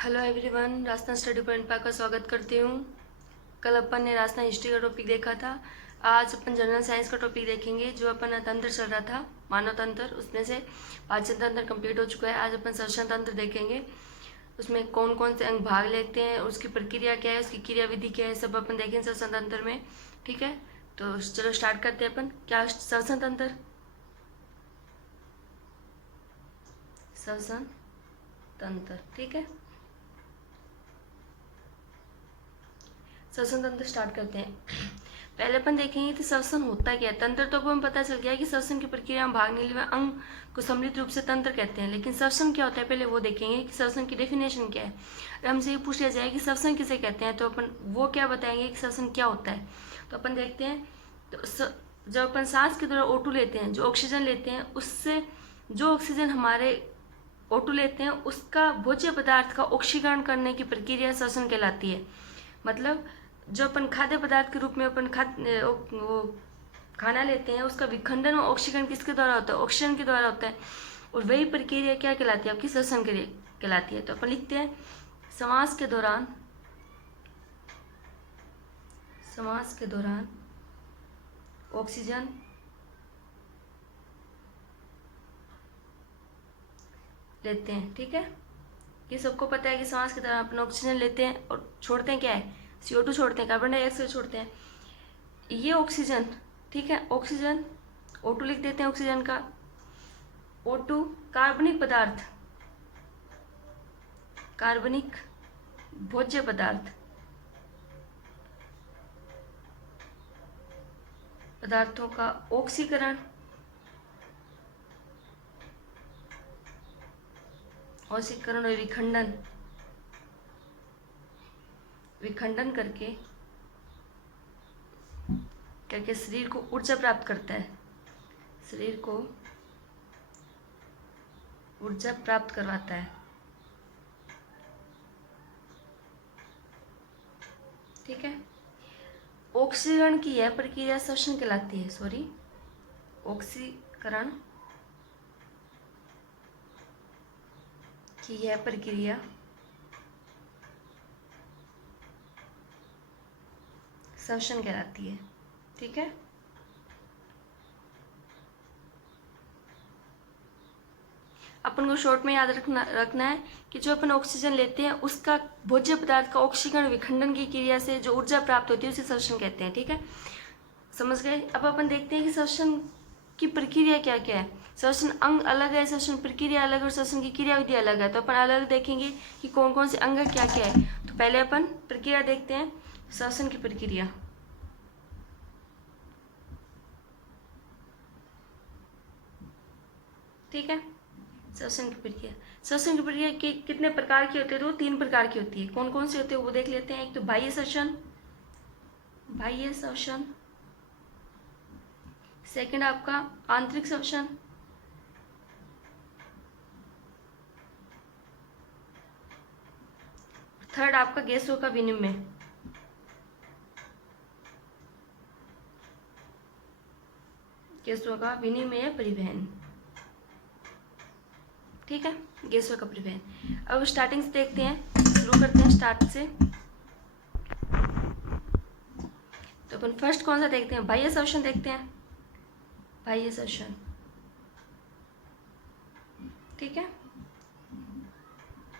Hello everyone, Rajasthan study point पर आपका स्वागत करती हूँ। कल अपन ने राजस्थान हिस्ट्री का टॉपिक देखा था। आज अपन जनरल साइंस का टॉपिक देखेंगे। जो अपन तंत्र चल रहा था, मानव तंत्र, उसमें से पाचन तंत्र कंप्लीट हो चुका है। आज अपन श्वसन तंत्र देखेंगे। उसमें कौन कौन से अंग भाग लेते हैं, उसकी प्रक्रिया क्या है, उसकी क्रिया विधि क्या है, सब अपन देखेंगे श्वसन तंत्र में। ठीक है, तो चलो स्टार्ट करते हैं अपन। क्या श्वसन तंत्र? श्वसन तंत्र, ठीक है। श्वसन तंत्र स्टार्ट करते हैं। पहले अपन देखेंगे कि श्वसन होता क्या है। तंत्र तो अपन पता चल गया कि श्वसन की प्रक्रिया में भाग लेने वाले अंग को सम्मिलित रूप से तंत्र कहते हैं, लेकिन श्वसन क्या होता है पहले वो देखेंगे कि श्वसन की डेफिनेशन क्या है। अगर हमसे ये पूछ लिया जाए कि श्वसन किसे कहते हैं, तो अपन वो क्या बताएंगे कि श्वसन क्या होता है। तो अपन देखते हैं, तो जब अपन सांस के दौरान O2 लेते हैं, जो ऑक्सीजन लेते हैं, उससे जो ऑक्सीजन हमारे O2 लेते हैं, उसका भोज्य पदार्थ का ऑक्सीकरण करने की प्रक्रिया श्वसन कहलाती है। मतलब जो अपन खाद्य पदार्थ के रूप में अपन वो खाना लेते हैं, उसका विखंडन और ऑक्सीकरण किसके द्वारा होता है? ऑक्सीजन के द्वारा होता है। और वही प्रक्रिया क्या कहलाती है? आपकी श्वसन क्रिया कहलाती है। तो अपन लिखते हैं, श्वास के दौरान ऑक्सीजन लेते हैं। ठीक है, ये सबको पता है कि सांस के दौरान अपन ऑक्सीजन लेते हैं और छोड़ते हैं क्या है? CO2 छोड़ते हैं, कार्बन डाइऑक्साइड छोड़ते हैं। ये ऑक्सीजन, ठीक है, ऑक्सीजन O2 लिख देते हैं ऑक्सीजन का। O2 कार्बनिक पदार्थ, कार्बनिक भोज्य पदार्थों का ऑक्सीकरण और विखंडन करके शरीर को ऊर्जा प्राप्त करता है, शरीर को ऊर्जा प्राप्त करवाता है। ठीक है, ऑक्सीकरण की यह प्रक्रिया श्वसन कहलाती है। ऑक्सीकरण की यह प्रक्रिया श्वसन कहलाती है। ठीक है, अपन को शॉर्ट में याद रखना है कि जो अपन ऑक्सीजन लेते हैं, उसका भोज्य पदार्थ का ऑक्सीकरण विखंडन की क्रिया से जो ऊर्जा प्राप्त होती है उसे श्वसन कहते हैं। ठीक है, समझ गए। अब अपन देखते हैं कि श्वसन की प्रक्रिया क्या क्या है। श्वसन अंग अलग है, श्वसन प्रक्रिया अलग है और श्वसन की क्रिया विधि अलग है। तो अपन अलग देखेंगे कि कौन कौन से अंग क्या क्या है। तो पहले अपन प्रक्रिया देखते हैं, श्वसन की प्रक्रिया। ठीक है, श्वसन की प्रक्रिया कितने प्रकार की होती है? तो 3 प्रकार की होती है। कौन कौन से होते हैं वो देख लेते हैं। एक तो बाह्य श्वसन, सेकंड आपका आंतरिक श्वसन, थर्ड आपका गैसों का विनिमय। गैसों का विनिमय परिवहन। ठीक है, गैसों का परिवहन। अब स्टार्टिंग से देखते हैं, शुरू करते हैं स्टार्ट से। तो अपन फर्स्ट कौन सा देखते हैं? बाह्य श्वसन देखते हैं, बाह्य श्वसन। ठीक है,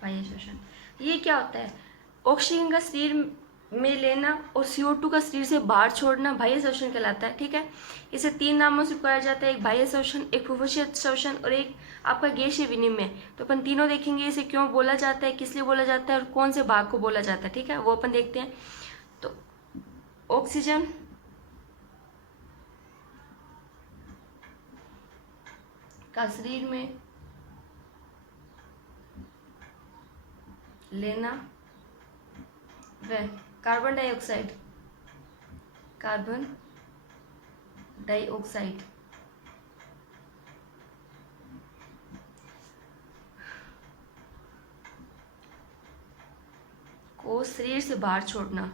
बाह्य श्वसन ये क्या होता है? ऑक्सीजन का शरीर में लेना और CO2 का शरीर से बाहर छोड़ना बाह्य श्वसन कहलाता है। ठीक है, इसे 3 नामों से पुकारा जाता है। एक बाह्य श्वसन, एक फुफ्फुसीय श्वसन और एक आपका गैसीय विनिमय। तो अपन तीनों देखेंगे, इसे क्यों बोला जाता है, किस लिए बोला जाता है और कौन से भाग को बोला जाता है। ठीक है, वो अपन देखते हैं। तो ऑक्सीजन का शरीर में लेना व कार्बन डाइऑक्साइड को शरीर से बाहर छोड़ना,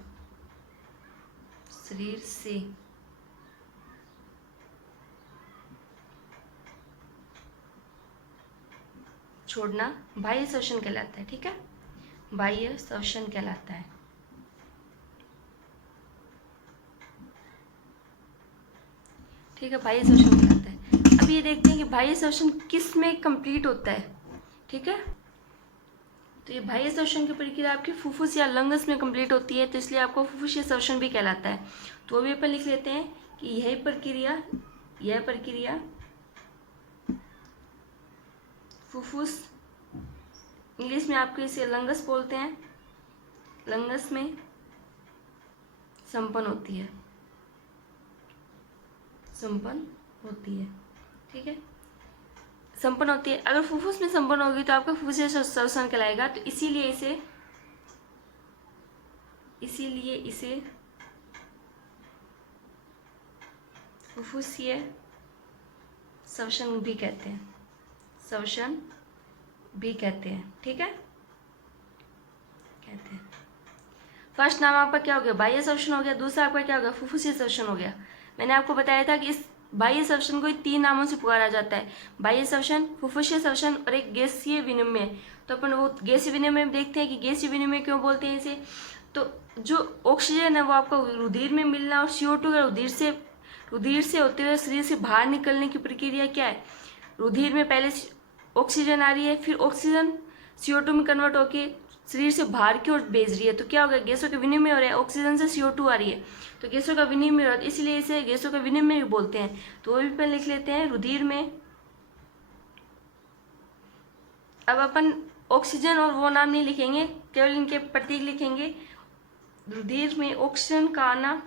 शरीर से छोड़ना बाह्य श्वसन कहलाता है। ठीक है, बाह्य श्वसन कहलाता है। ठीक है, बाह्य श्वसन कहलाता है। अब ये देखते हैं कि बाह्य श्वसन किस में कंप्लीट होता है। ठीक है, तो ये बाह्य श्वसन की प्रक्रिया आपकी फुफ्फुस या लंग्स में कंप्लीट होती है, तो इसलिए आपको फुफ्फुसीय श्वसन भी कहलाता है। तो वो भी अपन लिख लेते हैं कि यह प्रक्रिया फुफ्फुस, इंग्लिश में आपको इसे लंग्स बोलते हैं, लंग्स में संपन्न होती है, ठीक है, संपन्न होती है। अगर फुफ्फुस में संपन्न होगी तो आपका फुफ्फुसीय श्वसन कहलाएगा। तो इसीलिए इसे फुफ्फुसीय श्वसन भी कहते हैं, ठीक है, कहते हैं। फर्स्ट नाम आपका क्या हो गया, बाह्य श्वसन हो गया। दूसरा आपका क्या हो गया, फुफ्फुसीय श्वसन हो गया। मैंने आपको बताया था कि इस बाह्य श्वसन को 3 नामों से पुकारा जाता है, बाह्य श्वसन, फुफ्फुसीय श्वसन और एक गैसीय विनिमय। तो अपन वो गैसीय विनिमय में देखते हैं कि गैसीय विनिमय क्यों बोलते हैं इसे। तो जो ऑक्सीजन है वो आपका रुधिर में मिलना और CO2 का रुधिर से होते हुए शरीर से बाहर निकलने की प्रक्रिया क्या है। रुधिर में पहले ऑक्सीजन आ रही है, फिर ऑक्सीजन CO2 में कन्वर्ट होके शरीर से बाहर की ओर भेज रही है। तो क्या होगा, गैसों का विनिमय हो रहा है, ऑक्सीजन से CO2 आ रही है, तो गैसों का विनिमय हो रहा है, इसलिए इसे गैसों का विनिमय भी बोलते हैं। तो वो भी अपन लिख लेते हैं रुधिर में। अब अपन ऑक्सीजन और वो नाम नहीं लिखेंगे, केवल इनके प्रतीक लिखेंगे। रुधिर में ऑक्सीजन का आना,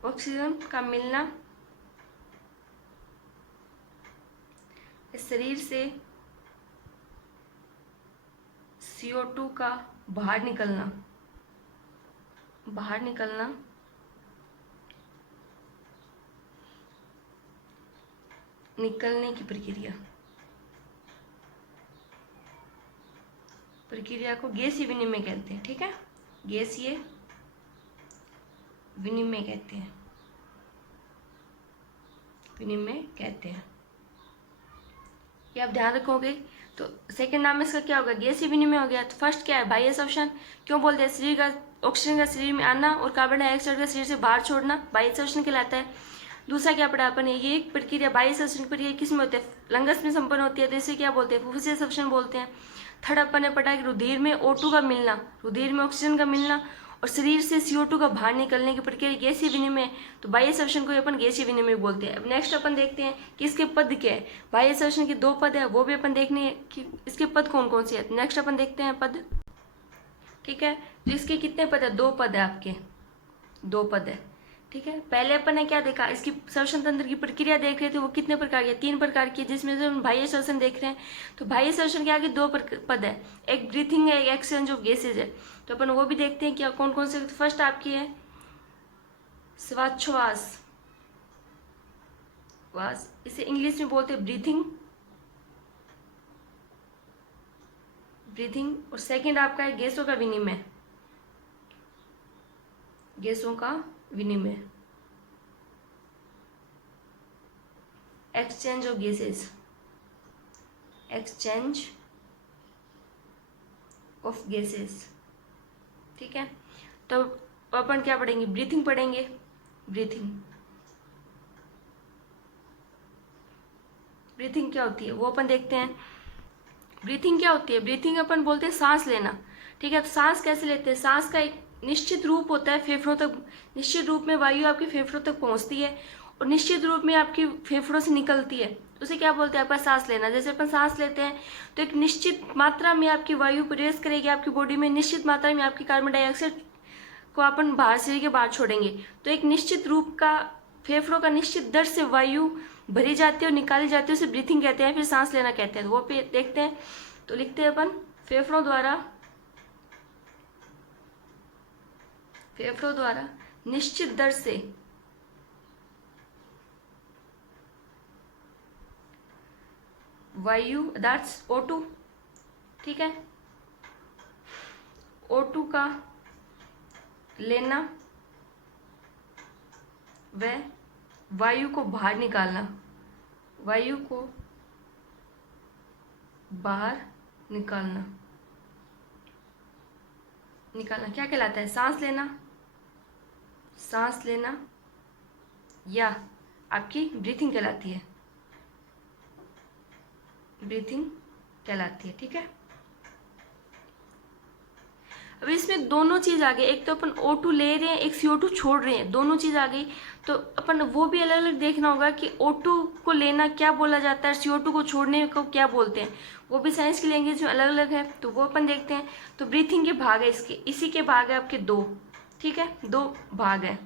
ऑक्सीजन का मिलना, शरीर से CO2 का बाहर निकलना, निकलने की प्रक्रिया को गैसीय विनिमय कहते हैं। ठीक है, गैसीय विनिमय कहते हैं, ये आप ध्यान रखोगे। तो सेकंड नाम इसका क्या होगा, गैसीय विनिमय हो गया। तो फर्स्ट क्या है, बाह्य श्वसन। क्यों बोलते हैं, शरीर का ऑक्सीजन का शरीर में आना और कार्बन डाइऑक्साइड का शरीर से बाहर छोड़ना बाह्य श्वसन कहलाता है। दूसरा क्या पढ़ा अपन, ये एक प्रक्रिया बाह्य श्वसन की प्रक्रिया किस में होती है, लंग्स में संपन्न होती है, तो इसे क्या बोलते हैं, फुफ्फुसीय श्वसन बोलते हैं। थर्ड अपन ने पढ़ा कि रुधिर में O2 का मिलना, रुधिर में ऑक्सीजन का मिलना और शरीर से CO2 का बाहर निकलने की प्रक्रिया गैसीय विनिमय, तो बाह्य श्वसन को अपन गैसीय विनिमय बोलते हैं। अब नेक्स्ट अपन देखते हैं कि इसके पद क्या है। बाह्य श्वसन के 2 पद है, वो भी अपन देखने हैं कि इसके पद कौन कौन से हैं। नेक्स्ट अपन देखते हैं पद। ठीक है, तो इसके कितने पद है, 2 पद है आपके, 2 पद है। ठीक है, पहले अपन ने क्या देखा, इसकी श्वसन तंत्र की प्रक्रिया देख रहे थे, वो कितने प्रकार की, 3 प्रकार की, जिसमें से हम बाह्य श्वसन देख रहे हैं। तो बाह्य श्वसन के आगे 2 पद है, एक ब्रीथिंग है, एक एक्सचेंज ऑफ गैसेज है। तो अपन वो भी देखते हैं क्या कौन कौन से। फर्स्ट आपकी है श्वासोच्छ्वास, इसे इंग्लिश में बोलते हैं ब्रीथिंग। और सेकंड आपका है गैसों का विनिमय, एक्सचेंज ऑफ गैसेस, ठीक है। तो अपन क्या पढ़ेंगे, ब्रीथिंग पढ़ेंगे। ब्रीथिंग क्या होती है वो अपन देखते हैं। ब्रीथिंग क्या होती है, ब्रीथिंग अपन बोलते हैं सांस लेना। ठीक है, तो सांस कैसे लेते हैं, सांस का एक निश्चित रूप होता है फेफड़ों तक, निश्चित रूप में वायु आपके फेफड़ों तक पहुंचती है और निश्चित रूप में आपकी फेफड़ों से निकलती है, उसे क्या बोलते हैं, आपका सांस लेना। जैसे अपन सांस लेते हैं तो एक निश्चित मात्रा में आपकी वायु प्रवेश करेगी आपकी बॉडी में, निश्चित मात्रा में आपकी कार्बन डाइऑक्साइड को अपन बाहर शरीर के बाहर छोड़ेंगे। तो एक निश्चित रूप का फेफड़ों का निश्चित दर से वायु भरी जाती है और निकाली जाती है, उसे ब्रीथिंग कहते हैं, फिर सांस लेना कहते हैं। वो पे देखते हैं, तो लिखते हैं अपन फेफड़ों द्वारा निश्चित दर से वायु दैट्स O2, ठीक है, O2 का लेना व वायु को बाहर निकालना, निकालना क्या कहलाता है? सांस लेना, सांस लेना या आपकी ब्रीथिंग कहलाती है, ब्रीथिंग कहलाती है। ठीक है, अब इसमें दोनों चीज़ आ गई, एक तो अपन O2 ले रहे हैं, एक CO2 छोड़ रहे हैं, दोनों चीज़ आ गई। तो अपन वो भी अलग अलग देखना होगा कि O2 को लेना क्या बोला जाता है, CO2 को छोड़ने को क्या बोलते हैं, वो भी साइंस की लैंग्वेज में अलग अलग है, तो वो अपन देखते हैं। तो ब्रीथिंग के भाग है इसके, इसी के भाग है आपके दो। ठीक है, दो भाग है।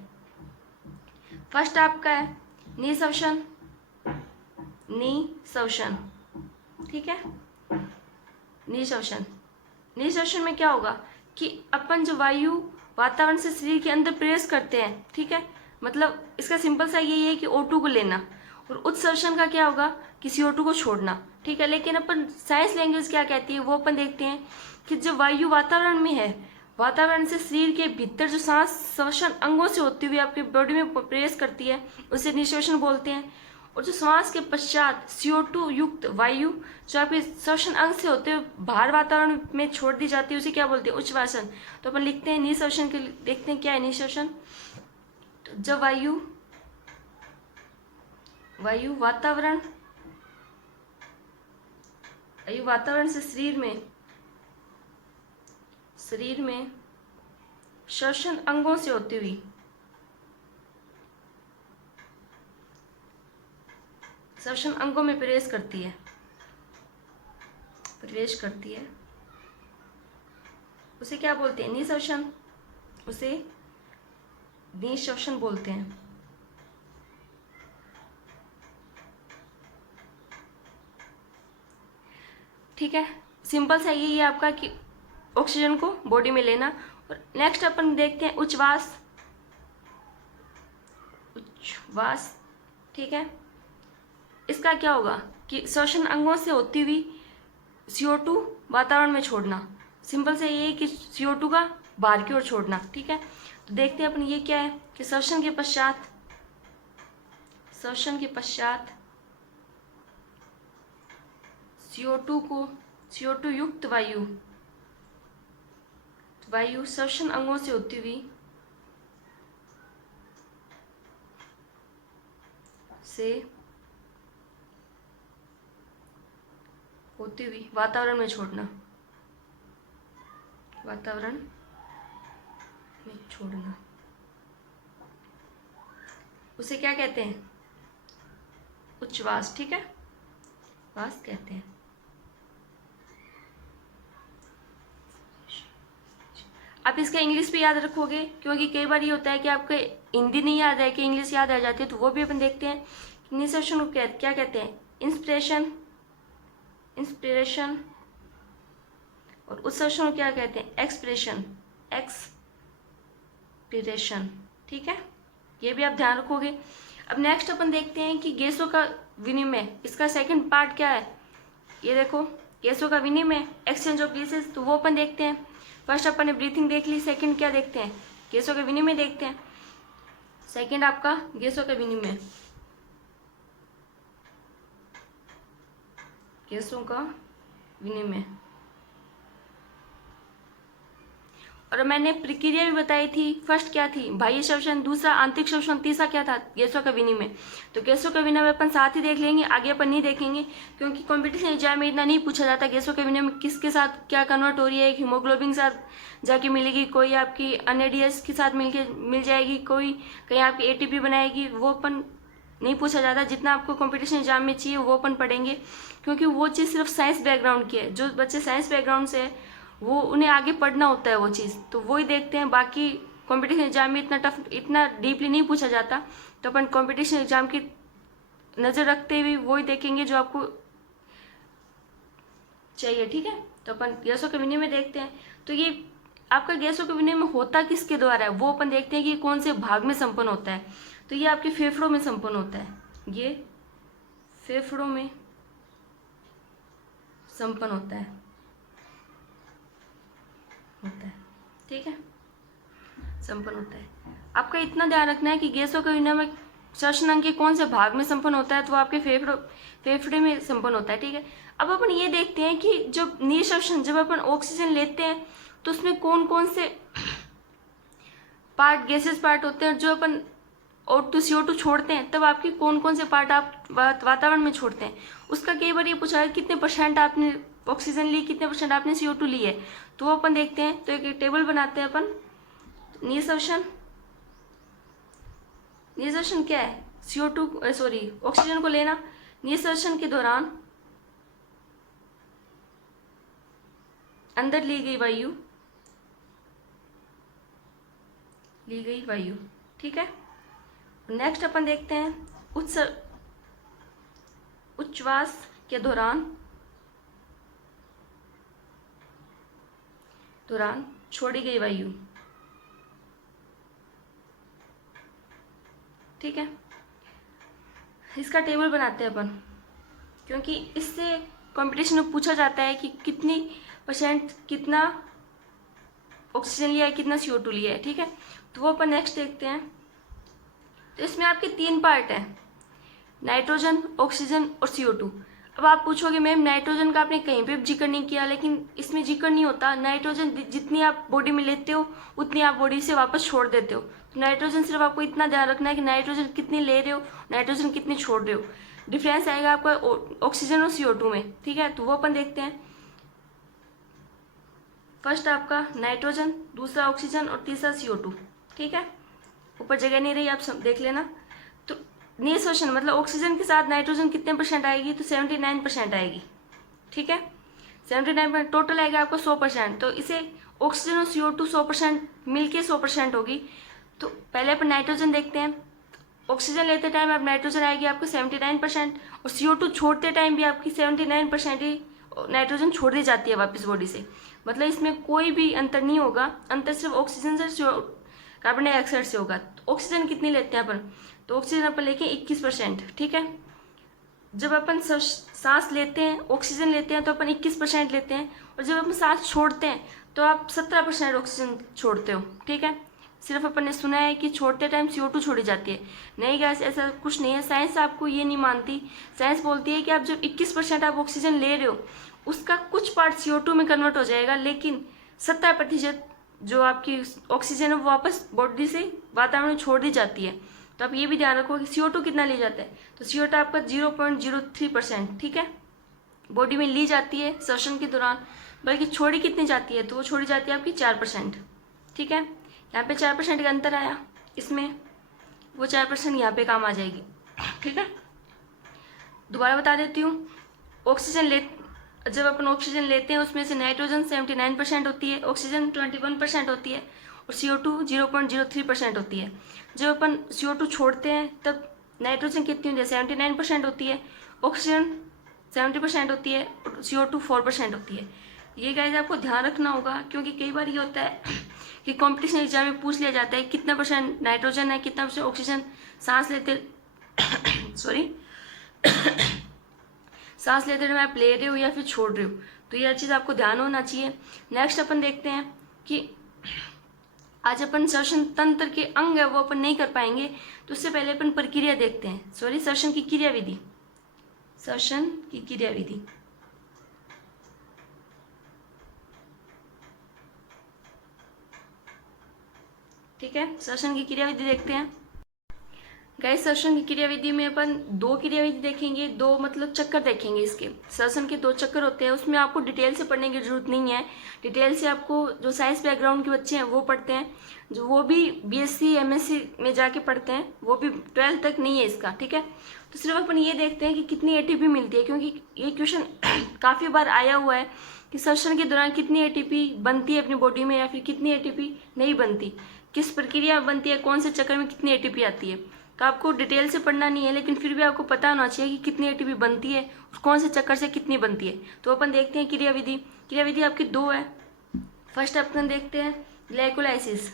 फर्स्ट आपका है निःश्वसन, निःश्वसन। ठीक है, निःश्वसन, निःश्वसन में क्या होगा कि अपन जो वायु वातावरण से शरीर के अंदर प्रवेश करते हैं, ठीक है, मतलब इसका सिंपल सा यही है कि O2 को लेना, और उत्सर्जन का क्या होगा कि CO2 को छोड़ना। ठीक है, लेकिन अपन साइंस लैंग्वेज क्या कहती है वो अपन देखते हैं कि जो वायु वातावरण में है, वातावरण से शरीर के भीतर जो सांस श्वसन अंगों से होती हुई आपकी बॉडी में प्रवेश करती है उसे निःश्वसन बोलते हैं। और जो श्वास के पश्चात CO2 युक्त वायु जो आपके श्वसन अंग से होते हुए बाहर वातावरण में छोड़ दी जाती है उसे क्या बोलते हैं? उच्छ्वासन। तो अपन लिखते हैं निःश्वसन के, देखते हैं क्या है निःश्वसन। तो जब वायु वातावरण से शरीर में श्वसन अंगों से होती हुई श्वसन अंगों में प्रवेश करती है, उसे क्या बोलते हैं? निःश्वसन, उसे निःश्वसन बोलते हैं। ठीक है, सिंपल सा यही है आपका कि ऑक्सीजन को बॉडी में लेना। और नेक्स्ट अपन देखते हैं उच्छ्वास। ठीक है, इसका क्या होगा कि श्वसन अंगों से होती हुई CO2 वातावरण में छोड़ना। सिंपल से ये है कि CO2 का बाहर की ओर छोड़ना। ठीक है, तो देखते हैं अपन ये क्या है कि श्वसन के पश्चात CO2 युक्त वायु श्वसन अंगों से होती हुई वातावरण में छोड़ना, उसे क्या कहते हैं? उच्छ्वास। ठीक है, वास कहते हैं। आप इसका इंग्लिश भी याद रखोगे क्योंकि कई बार ये होता है कि आपको हिंदी नहीं याद है कि इंग्लिश याद आ जाती है, तो वो भी अपन देखते हैं। निःश्वसन को क्या कहते हैं? इंस्पिरेशन। और उत्सर्जन को क्या कहते हैं? एक्सपिरेशन। ठीक है, ये भी आप ध्यान रखोगे। अब नेक्स्ट अपन देखते हैं कि गैसों का विनिमय, इसका सेकंड पार्ट क्या है? ये देखो, गैसों का विनिमय, एक्सचेंज ऑफ गैसेस, तो वो अपन देखते हैं। फर्स्ट अपन ने ब्रीथिंग देख ली, सेकंड क्या देखते हैं? गैसों का विनिमय देखते हैं। सेकंड आपका गैसों का विनिमय, गैसों का विनिमय। और मैंने प्रक्रिया भी बताई थी। फर्स्ट क्या थी? बाह्य श्वसन, दूसरा आंतरिक श्वसन, तीसरा क्या था? गैसों का विनिमय। तो गैसों का विनिमय अपन साथ ही देख लेंगे, आगे अपन नहीं देखेंगे क्योंकि कंपटीशन एग्जाम में इतना नहीं पूछा जाता गैसों के विनिमय किसके साथ क्या कन्वर्ट हो रही है। एक हीमोग्लोबिन के साथ जाके मिलेगी, कोई आपकी NADH के साथ मिल जाएगी, कोई कहीं आपकी ATP बनाएगी, वो अपन नहीं पूछा जाता। जितना आपको कंपटीशन एग्जाम में चाहिए वो अपन पढ़ेंगे क्योंकि वो चीज़ सिर्फ साइंस बैकग्राउंड की है। जो बच्चे साइंस बैकग्राउंड से है वो उन्हें आगे पढ़ना होता है वो चीज़, तो वही देखते हैं। बाकी कंपटीशन एग्जाम में इतना डीपली नहीं पूछा जाता, तो अपन कंपटीशन एग्जाम की नज़र रखते हुए वही देखेंगे जो आपको चाहिए। ठीक है, तो अपन गैसों के विनिमय देखते हैं। तो ये आपका गैसों के विनिमय होता किसके द्वारा है वो अपन देखते हैं कि कौन से भाग में संपन्न होता है। तो ये आपके फेफड़ों में संपन्न होता है, ये फेफड़ों में संपन्न होता है। ठीक है, संपन्न होता है। आपका इतना ध्यान रखना है कि गैसों का विनिमय श्वसन अंग के कौन से भाग में संपन्न होता है, तो वो आपके फेफड़े में संपन्न होता है। ठीक है, अब अपन ये देखते हैं कि जो निःश्वसन, जब अपन ऑक्सीजन लेते हैं तो उसमें कौन कौन से पार्ट गैसेस पार्ट होते हैं, जो अपन O2 CO2 छोड़ते हैं तब आपके कौन कौन से पार्ट आप वातावरण में छोड़ते हैं। उसका कई बार ये पूछा है कितने परसेंट आपने ऑक्सीजन ली, कितने परसेंट आपने CO2 ली है, तो वो अपन देखते हैं। तो एक टेबल बनाते हैं अपन। निःश्वसन, निःश्वसन क्या है, CO2 सॉरी ऑक्सीजन को लेना। निःश्वसन के दौरान अंदर ली गई वायु, ठीक है। नेक्स्ट अपन देखते हैं उच्छ्वास के दौरान छोड़ी गई वायु, ठीक है। इसका टेबल बनाते हैं अपन, क्योंकि इससे कंपटीशन में पूछा जाता है कि कितनी परसेंट कितना ऑक्सीजन लिया है, कितना CO2 लिया है, ठीक है। तो वो अपन नेक्स्ट देखते हैं। तो इसमें आपके 3 पार्ट हैं, नाइट्रोजन, ऑक्सीजन और CO2। अब आप पूछोगे मैम नाइट्रोजन का आपने कहीं पे जिक्र नहीं किया, लेकिन इसमें जिक्र नहीं होता। नाइट्रोजन जितनी आप बॉडी में लेते हो उतनी आप बॉडी से वापस छोड़ देते हो। तो नाइट्रोजन सिर्फ आपको इतना ध्यान रखना है कि नाइट्रोजन कितनी ले रहे हो, नाइट्रोजन कितनी छोड़ रहे हो। डिफरेंस आएगा आपका ऑक्सीजन और CO2 में, ठीक है। तो वो अपन देखते हैं। फर्स्ट आपका नाइट्रोजन, दूसरा ऑक्सीजन और तीसरा CO2, ठीक है। ऊपर जगह नहीं रही, आप सब देख लेना। तो निःश्वसन मतलब ऑक्सीजन के साथ नाइट्रोजन कितने परसेंट आएगी, तो 79% आएगी, ठीक है। 79% टोटल आएगा आपको 100%। तो इसे ऑक्सीजन और CO2 100% मिलके 100% होगी। तो पहले अपन नाइट्रोजन देखते हैं। ऑक्सीजन लेते टाइम आप नाइट्रोजन आएगी आपको 79% और CO2 छोड़ते टाइम भी आपकी 79% ही नाइट्रोजन छोड़ दी जाती है वापस बॉडी से। मतलब इसमें कोई भी अंतर नहीं होगा, अंतर सिर्फ ऑक्सीजन से कार्बन डाइऑक्साइड से होगा। तो ऑक्सीजन कितनी लेते हैं अपन, तो ऑक्सीजन अपन लेके 21%, ठीक है। जब अपन सांस लेते हैं, ऑक्सीजन लेते हैं तो अपन 21% लेते हैं, और जब अपन सांस छोड़ते हैं तो आप 17% ऑक्सीजन छोड़ते हो, ठीक है। सिर्फ अपन ने सुना है कि छोड़ते टाइम CO2 छोड़ी जाती है, नहीं गैस, ऐसा कुछ नहीं है। साइंस आपको ये नहीं मानती। साइंस बोलती है कि आप जब 21% आप ऑक्सीजन ले रहे हो उसका कुछ पार्ट CO2 में कन्वर्ट हो जाएगा, लेकिन 70% जो आपकी ऑक्सीजन है वो वापस बॉडी से वातावरण में छोड़ दी जाती है। तो आप ये भी ध्यान रखो कि CO2 कितना ले जाता है, तो CO2 आपका 0.03%, ठीक है, बॉडी में ली जाती है श्वसन के दौरान। बल्कि छोड़ी कितनी जाती है, तो वो छोड़ी जाती है आपकी 4%, ठीक है। यहाँ पे 4% का अंतर आया, इसमें वो 4% यहाँ पे काम आ जाएगी, ठीक है। दोबारा बता देती हूँ। जब अपन ऑक्सीजन लेते हैं उसमें से नाइट्रोजन 79% होती है, ऑक्सीजन 21% होती है और CO2 0.03% होती है। जब अपन CO2 छोड़ते हैं तब नाइट्रोजन कितनी होती है, 79% होती है, ऑक्सीजन 70% होती है और CO2 4% होती है। ये गाइस आपको ध्यान रखना होगा, क्योंकि कई बार ये होता है कि कंपटीशन एग्जाम में पूछ लिया जाता है कितना परसेंट नाइट्रोजन है, कितना परसेंट ऑक्सीजन सांस लेते सॉरी सांस लेते टाइम आप ले रहे हो या फिर छोड़ रहे हो। तो यह चीज़ आपको ध्यान होना चाहिए। नेक्स्ट अपन देखते हैं कि आज अपन श्वसन तंत्र के अंग है वो अपन नहीं कर पाएंगे, तो उससे पहले अपन प्रक्रिया देखते हैं। श्वसन की क्रियाविधि, श्वसन की क्रियाविधि, ठीक है। श्वसन की क्रियाविधि देखते हैं। गाइस श्वसन की क्रियाविधि में अपन 2 क्रियाविधि देखेंगे, 2 मतलब चक्कर देखेंगे इसके। श्वसन के 2 चक्कर होते हैं, उसमें आपको डिटेल से पढ़ने की जरूरत नहीं है। डिटेल से आपको जो साइंस बैकग्राउंड के बच्चे हैं वो पढ़ते हैं, जो वो भी BSc MSc में जाके पढ़ते हैं, वो भी 12th तक नहीं है इसका, ठीक है। तो सिर्फ अपन ये देखते हैं कि कितनी ATP मिलती है, क्योंकि ये क्वेश्चन काफ़ी बार आया हुआ है कि श्वसन के दौरान कितनी ATP बनती है अपनी बॉडी में या फिर कितनी ATP नहीं बनती, किस प्रक्रिया बनती है, कौन से चक्कर में कितनी ATP आती है। तो आपको डिटेल से पढ़ना नहीं है, लेकिन फिर भी आपको पता होना चाहिए कि कितनी ATP बनती है, कौन से चक्कर से कितनी बनती है। तो अपन देखते हैं क्रियाविधि। क्रियाविधि आपकी 2 है। फर्स्ट अपन देखते हैं ग्लाइकोलाइसिस,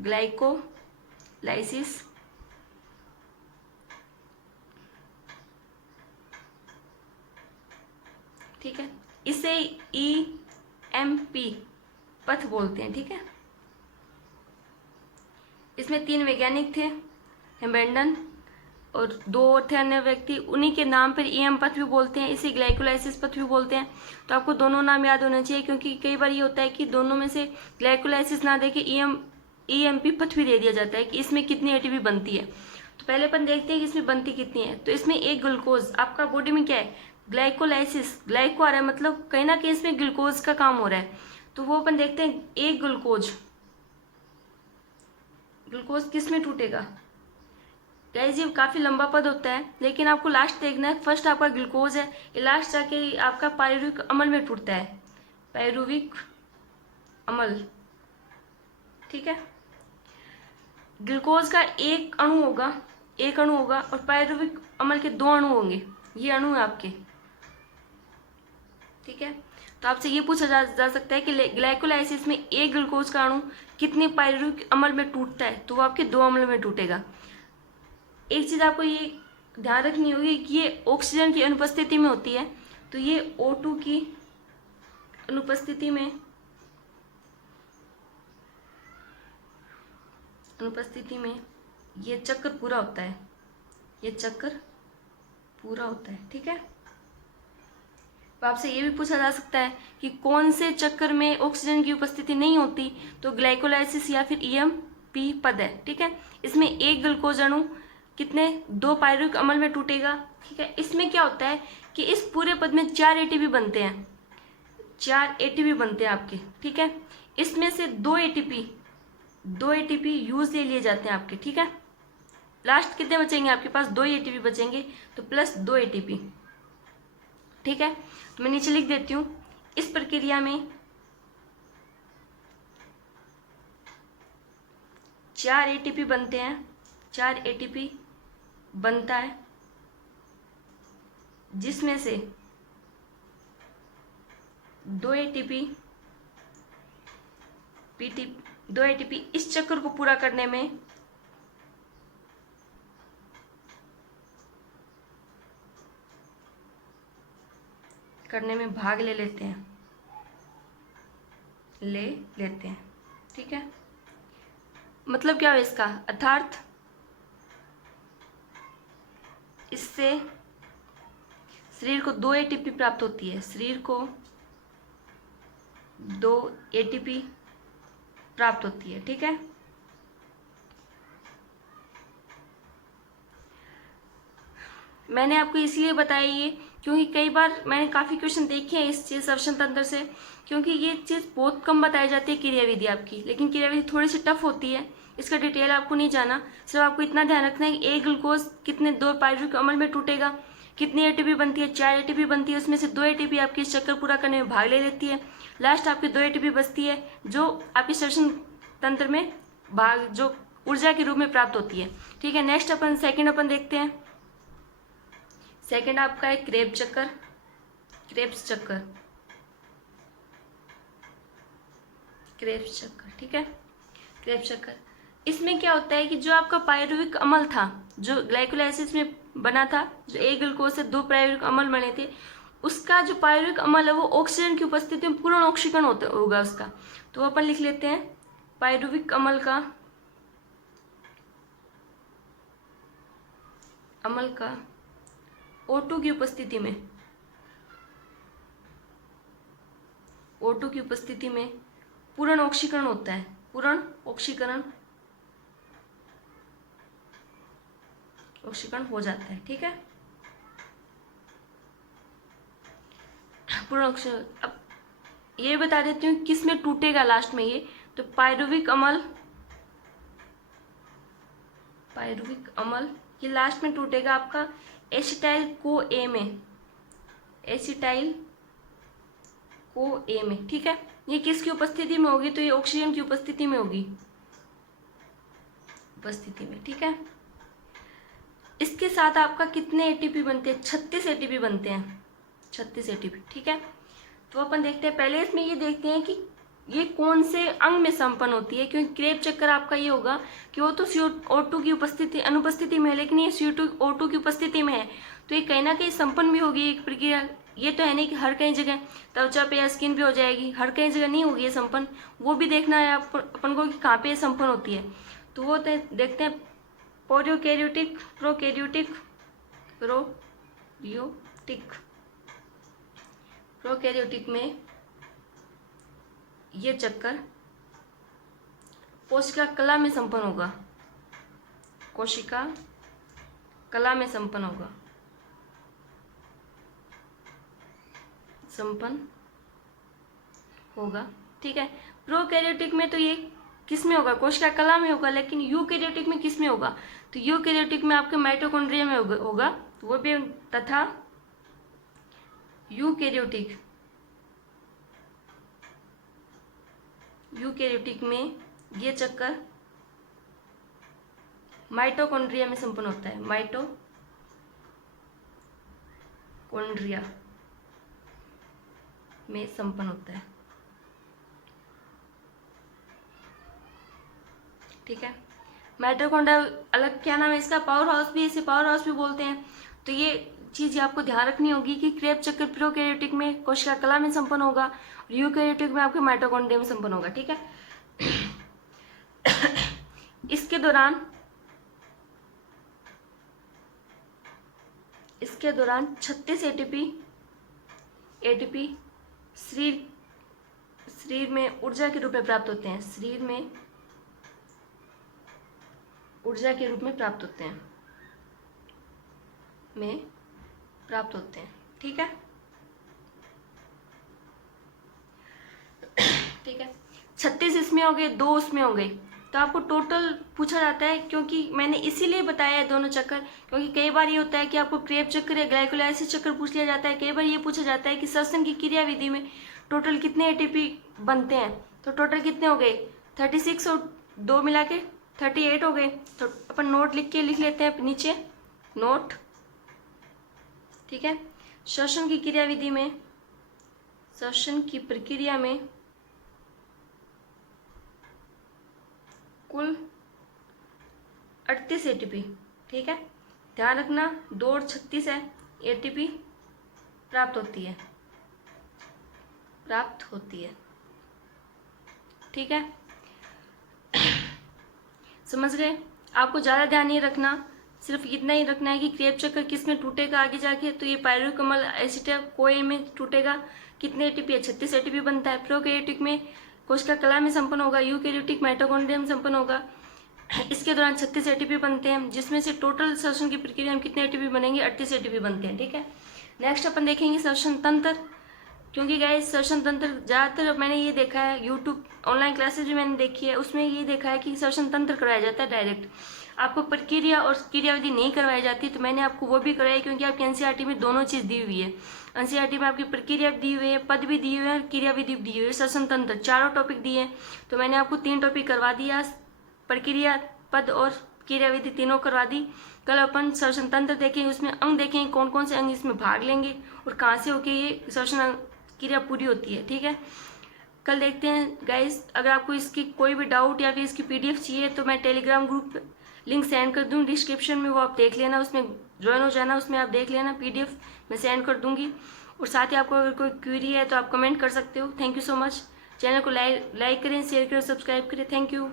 ग्लाइकोलाइसिस, ठीक है। इसे EMP पथ बोलते हैं, ठीक है। इसमें 3 वैज्ञानिक थे, हेम्बेल्डन, और दो और थे अन्य व्यक्ति, उन्हीं के नाम पर ईएम पथ भी बोलते हैं, इसे ग्लाइकोलाइसिस पथ भी बोलते हैं। तो आपको दोनों नाम याद होने चाहिए, क्योंकि कई बार ये होता है कि दोनों में से ग्लाइकोलाइसिस ना दे के ईएमपी पथ भी दे दिया जाता है कि इसमें कितनी एटीपी बनती है। तो पहले अपन देखते हैं कि इसमें बनती कितनी है। तो इसमें एक ग्लूकोज आपका बॉडी में क्या है, ग्लाइकोलाइसिस, ग्लाइको आ रहा है मतलब कहीं ना कहीं इसमें ग्लूकोज का काम हो रहा है। तो वो अपन देखते हैं, एक ग्लूकोज किस में टूटेगा। गाइस ये काफ़ी लंबा पद होता है, लेकिन आपको लास्ट देखना है। फर्स्ट आपका ग्लूकोज है, ये लास्ट जाके आपका पायरुविक अम्ल में टूटता है, पायरुविक अम्ल, ठीक है। ग्लूकोज का एक अणु होगा और पायरुविक अम्ल के दो अणु होंगे, ये अणु है आपके, ठीक है। तो आपसे ये पूछा जा सकता है कि ग्लाइकोलाइसिस में एक ग्लूकोज का अणु कितने पायरुविक अम्ल में टूटता है, तो वो आपके दो अम्ल में टूटेगा। एक चीज़ आपको ये ध्यान रखनी होगी कि ये ऑक्सीजन की अनुपस्थिति में होती है। तो ये O2 की अनुपस्थिति में ये चक्र पूरा होता है, ठीक है। तो आपसे ये भी पूछा जा सकता है कि कौन से चक्कर में ऑक्सीजन की उपस्थिति नहीं होती, तो ग्लाइकोलाइसिस या फिर ईएमपी पद है, ठीक है। इसमें एक ग्लूकोज अणु कितने, दो पायरुविक अम्ल में टूटेगा, ठीक है। इसमें क्या होता है कि इस पूरे पद में 4 एटीपी बनते हैं, 4 एटीपी बनते हैं आपके, ठीक है। इसमें से दो एटीपी यूज ले लिए जाते हैं आपके, ठीक है। लास्ट कितने बचेंगे आपके पास, 2 एटीपी बचेंगे, तो प्लस 2 एटीपी, ठीक है। तो मैं नीचे लिख देती हूँ, इस प्रक्रिया में 4 एटीपी बनते हैं, 4 एटीपी बनता है, जिसमें से 2 एटीपी इस चक्र को पूरा करने में भाग ले लेते हैं, ठीक है। मतलब क्या है इसका, अर्थात इससे शरीर को 2 एटीपी प्राप्त होती है, शरीर को 2 एटीपी प्राप्त होती है, ठीक है। मैंने आपको इसलिए बताया ये क्योंकि कई बार मैंने काफ़ी क्वेश्चन देखे हैं इस चीज़ श्वसन तंत्र से, क्योंकि ये चीज़ बहुत कम बताई जाती है क्रियाविधि आपकी, लेकिन क्रियाविधि थोड़ी सी टफ होती है। इसका डिटेल आपको नहीं जाना, सिर्फ आपको इतना ध्यान रखना है कि एक ग्लूकोज कितने, 2 पायरुविक अम्ल में टूटेगा, कितनी एटीपी बनती है, 4 एटीपी बनती है, उसमें से 2 एटीपी आपकी इस चक्कर पूरा करने में भाग ले लेती है, लास्ट आपकी 2 एटीपी बचती है जो आपके श्वसन तंत्र में जो ऊर्जा के रूप में प्राप्त होती है, ठीक है। नेक्स्ट सेकंड अपन देखते हैं। सेकंड आपका है क्रेब्स चक्कर, ठीक है। क्रेब्स चक्कर, इसमें क्या होता है कि जो आपका पायरुविक अम्ल था, जो ग्लाइकोलाइसिस में बना था, जो एक ग्लूकोज से 2 पायरुविक अम्ल बने थे, उसका जो पायरुविक अम्ल है वो ऑक्सीजन की उपस्थिति में पूर्ण ऑक्सीकरण होगा उसका। तो अपन लिख लेते हैं, पायरुविक अम्ल का O2 की उपस्थिति में पूर्ण ऑक्सीकरण होता है, ऑक्सीकरण हो जाता है, ठीक है। पूर्ण ऑक्सीकरण, अब ये बता देती हूँ किस में टूटेगा लास्ट में ये, तो पायरुविक अम्ल ये लास्ट में टूटेगा आपका एसिटाइल को ए में, ठीक है। ये किसकी उपस्थिति में होगी, तो ये ऑक्सीजन की उपस्थिति में होगी, ठीक है। इसके साथ आपका कितने एटीपी बनते हैं, 36 एटीपी बनते हैं, 36 एटीपी, ठीक है। तो अपन देखते हैं, पहले इसमें ये देखते हैं कि ये कौन से अंग में संपन्न होती है, क्योंकि क्रेब्स चक्कर आपका ये होगा कि वो तो CO2 की अनुपस्थिति में है, लेकिन ये CO2 की उपस्थिति में है, तो ये कहीं ना कहीं संपन्न भी होगी एक प्रक्रिया। ये तो है नहीं कि हर कहीं जगह त्वचा पे या स्किन पे हो जाएगी, हर कहीं जगह नहीं होगी ये संपन्न, वो भी देखना है अपन को कि कहाँ पे ये संपन्न होती है। तो वो देखते हैं, प्रोकैरियोटिक, प्रोकैरियोटिक, प्रोकैरियोटिक, प्रोकैरियोटिक में ये चक्कर कोशिका कला में संपन्न होगा, कोशिका कला में संपन्न होगा, संपन्न होगा। ठीक है, प्रोकैरियोटिक में तो ये किस में होगा, कोशिका कला में होगा, लेकिन यूकैरियोटिक में किस में होगा, तो यूकैरियोटिक में आपके माइटोकॉन्ड्रिया में होगा, तो वो भी, तथा यूकैरियोटिक, यूकैरियोटिक में ये चक्कर माइटोकॉन्ड्रिया में संपन्न होता है, माइटोकॉन्ड्रिया में संपन्न होता है। ठीक है, माइटोकॉन्ड्रिया अलग क्या नाम है इसका, पावर हाउस भी, इसे पावर हाउस भी बोलते हैं। तो ये चीज़ आपको ध्यान रखनी होगी कि क्रेब चक्कर प्रोकैरियोटिक में कोशिका कला में संपन्न होगा और यूकैरियोटिक में आपके माइटोकॉन्ड्रिया में संपन्न होगा। ठीक है, इसके दौरान 36 एटीपी शरीर में ऊर्जा के रूप में प्राप्त होते हैं, शरीर में ऊर्जा के रूप में प्राप्त होते हैं, ठीक है। ठीक है, 36 इसमें हो गए, 2 उसमें हो गए, तो आपको टोटल पूछा जाता है, क्योंकि मैंने इसीलिए बताया है दोनों चक्कर, क्योंकि कई बार ये होता है कि आपको क्रेब चक्कर या ग्लाइकोलाइसिस चक्कर पूछ लिया जाता है। कई बार ये पूछा जाता है कि श्वसन की क्रिया विधि में टोटल कितने एटीपी बनते हैं, तो टोटल कितने हो गए, 36 और 2 मिला के 38 हो गए। तो अपन नोट लिख लेते हैं नीचे, नोट। ठीक है, श्वसन की क्रिया विधि में, श्वसन की प्रक्रिया में कुल 38 एटीपी, ठीक है, ध्यान रखना 2 और 36 है, एटीपी प्राप्त होती है। ठीक है, समझ गए। आपको ज़्यादा ध्यान नहीं रखना, सिर्फ इतना ही रखना है कि क्रेब चक्कर किस में टूटेगा आगे जाके, तो ये पायरोकमल एसिड कोए में टूटेगा, कितने एटीपी है, 36 एटीपी बनता है। प्रोकैरियोटिक में कोशिका कला में संपन्न होगा, यूकैरियोटिक माइटोकॉन्ड्रिया में संपन्न होगा। इसके दौरान 36 एटीपी बनते हैं, जिसमें से टोटल श्वसन की प्रक्रिया में कितने एटीपी बनेंगे, 38 एटीपी बनते हैं। ठीक है, नेक्स्ट अपन देखेंगे श्वसन तंत्र, क्योंकि गाइस श्वसन तंत्र ज़्यादातर मैंने ये देखा है, यूट्यूब ऑनलाइन क्लासेस भी मैंने देखी है, उसमें ये देखा है कि श्वसन तंत्र करवाया जाता है डायरेक्ट, आपको प्रक्रिया और क्रियाविधि नहीं करवाई जाती। तो मैंने आपको वो भी करवाई, क्योंकि आपकी एनसीईआरटी में दोनों चीज़ दी हुई है। एनसीईआरटी में आपकी प्रक्रिया दी हुई है, पद भी दी हुई है और क्रियाविधि भी दी हुई है, श्वसन तंत्र चारों टॉपिक दिए हैं। तो मैंने आपको 3 टॉपिक करवा दिया, प्रक्रिया, पद और क्रियाविधि तीनों करवा दी। कल अपन श्वसन तंत्र देखेंगे, उसमें अंग देखेंगे कौन कौन से अंग इसमें भाग लेंगे और कहाँ से होके ये श्वसन क्रिया पूरी होती है। ठीक है, कल देखते हैं गाइस। अगर आपको इसकी कोई भी डाउट या फिर इसकी पीडीएफ चाहिए तो मैं टेलीग्राम ग्रुप लिंक सेंड कर दूँ डिस्क्रिप्शन में, वो आप देख लेना, उसमें ज्वाइन हो जाना, उसमें आप देख लेना, पीडीएफ मैं सेंड कर दूंगी। और साथ ही आपको अगर कोई क्वेरी है तो आप कमेंट कर सकते हो। Thank you so much. Channel को लाइक करें, शेयर करें, सब्सक्राइब करें। Thank you.